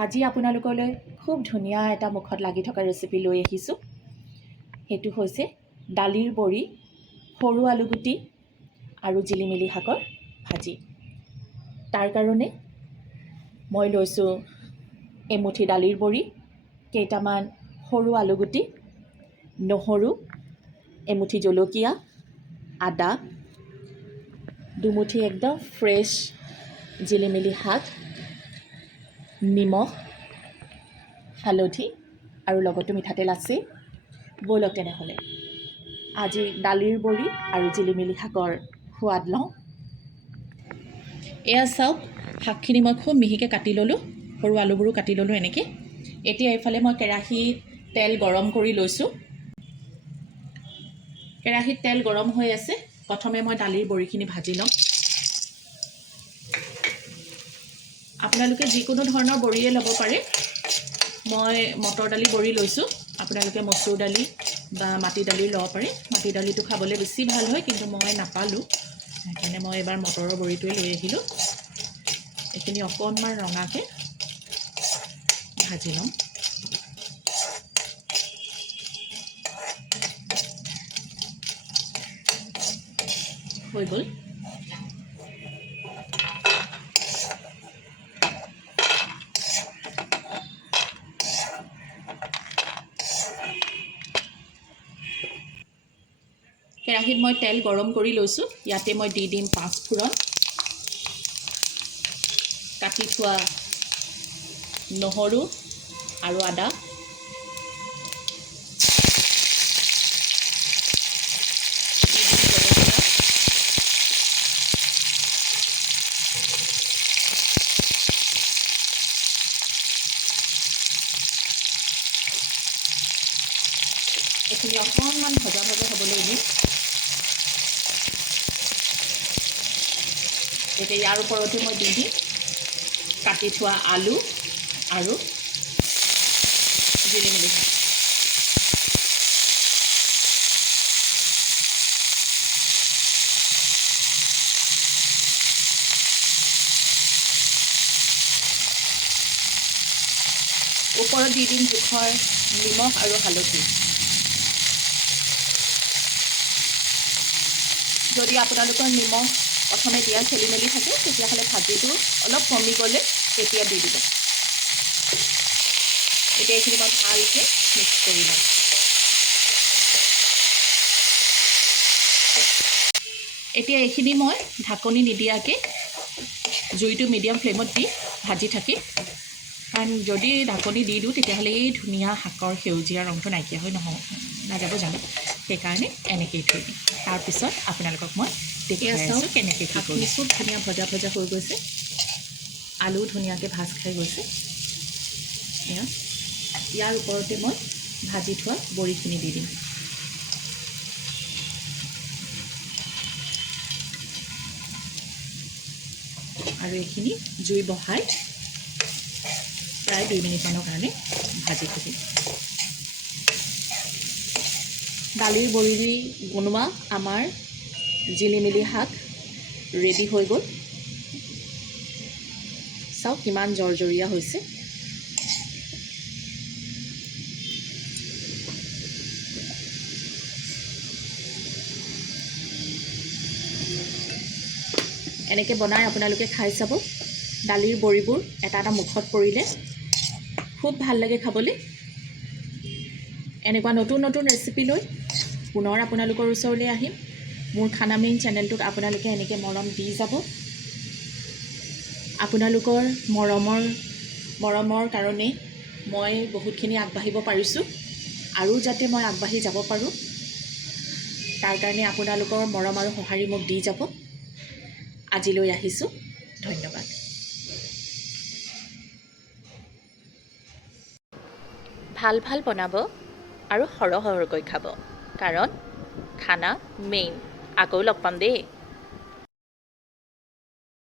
আজি আপোনালোকলৈ খুব ধুনীয়া এটা মুখত লাগি থকা ৰেচিপি লৈ আহিছোঁ। সেইটো হৈছে দালিৰ বড়ি, সৰু আলুগুটি আৰু জিলিমিলি শাকৰ ভাজি। তাৰ কাৰণে মই লৈছোঁ এমুঠি দালিৰ বড়ি, কেইটামান সৰু আলুগুটি, নহৰু, এমুঠি জলকীয়া, আদা, দুমুঠি একদম ফ্ৰেছ জিলিমিলি শাক, নিমখ, হালধি আৰু লগতে মিঠাতেল আছে। ব'লক তেনেহ'লে আজি দালিৰ বড়ি আৰু জিলিমিলি শাকৰ সোৱাদ লওঁ। এয়া চাওক, শাকখিনি মই খুব মিহিকৈ কাটি ল'লোঁ, সৰু আলুবোৰো কাটি ল'লোঁ এনেকৈ। এতিয়া এইফালে মই কেৰাহীত তেল গৰম কৰি লৈছোঁ। কেৰাহীত তেল গৰম হৈ আছে। প্ৰথমে মই দালিৰ বড়িখিনি ভাজি ল'ম। আপোনালোকে যিকোনো ধৰণৰ বড়িয়ে ল'ব পাৰে। মই মটৰ দালি বড়ি লৈছোঁ, আপোনালোকে মচুৰ দালি বা মাটি দালি ল'ব পাৰে। মাটি দালিটো খাবলৈ বেছি ভাল হয়, কিন্তু মই নাপালোঁ, সেইকাৰণে মই এবাৰ মটৰৰ বড়িটোৱে লৈ আহিলোঁ। এইখিনি অকণমান ৰঙাকৈ ভাজি ল'ম। হৈ গ'ল। কেৰাহীত মই তেল গৰম কৰি লৈছোঁ। ইয়াতে মই দি দিম পাঁচফোৰণ, কাটি থোৱা নহৰু আৰু আদা, এইখিনি অকণমান ভজা ভজা হ'বলৈ দিম। এতিয়া ইয়াৰ ওপৰতে মই দি দিম কাটি থোৱা আলু আৰু জিলিমিলি শাক। ওপৰত দি দিম জোখৰ নিমখ আৰু হালধি। যদি আপোনালোকৰ নিমখ প্ৰথমে দিয়া খেলি মেলি থাকে, তেতিয়াহ'লে ভাজিটো অলপ কমি গ'লে তেতিয়া দি দিব। এতিয়া এইখিনি মই ভালকৈ মিক্স কৰি লওঁ। এতিয়া এইখিনি মই ঢাকনি নিদিয়াকৈ জুইটো মিডিয়াম ফ্লেমত দি ভাজি থাকিম। কাৰণ যদি ঢাকনি দি দিওঁ, তেতিয়াহ'লে এই ধুনীয়া শাকৰ সেউজীয়া ৰংটো নাইকিয়া হৈ নাযাব জানো, সেইকাৰণে এনেকৈয়ে থৈ দিম। তাৰপিছত আপোনালোকক মই দেখুৱাই আছোঁ কেনেকৈ শাকখিনি খুব ধুনীয়া ভজা ভজা হৈ গৈছে, আলু ধুনীয়াকৈ ভাজ খাই গৈছে। ইয়াৰ ওপৰতে মই ভাজি থোৱা বড়িখিনি দি দিম। আৰু এইখিনি জুই বহাই প্ৰায় 2 মিনিটমানৰ কাৰণে ভাজি থাকিম। দালিৰ বড়ি বনোৱা আমাৰ জিলিমিলি শাক ৰেডি হৈ গ'ল। চাওক কিমান জৰজৰীয়া হৈছে। এনেকৈ বনাই আপোনালোকে খাই চাব। দালিৰ বড়িবোৰ এটা এটা মুখত পৰিলে খুব ভাল লাগে খাবলৈ। এনেকুৱা নতুন নতুন ৰেচিপি লৈ পুনৰ আপোনালোকৰ ওচৰলৈ আহিম। মোৰ খানা মেইন চেনেলটোক আপোনালোকে এনেকৈ মৰম দি যাব। আপোনালোকৰ মৰমৰ কাৰণে মই বহুতখিনি আগবাঢ়িব পাৰিছোঁ, আৰু যাতে মই আগবাঢ়ি যাব পাৰোঁ, তাৰ কাৰণে আপোনালোকৰ মৰম আৰু সঁহাৰি মোক দি যাব। আজিলৈ আহিছোঁ, ধন্যবাদ। ভাল ভাল বনাব আৰু সৰহ সৰহকৈ খাব, কাৰণ খানা মেইন। আকৌ লগ পাম দেই।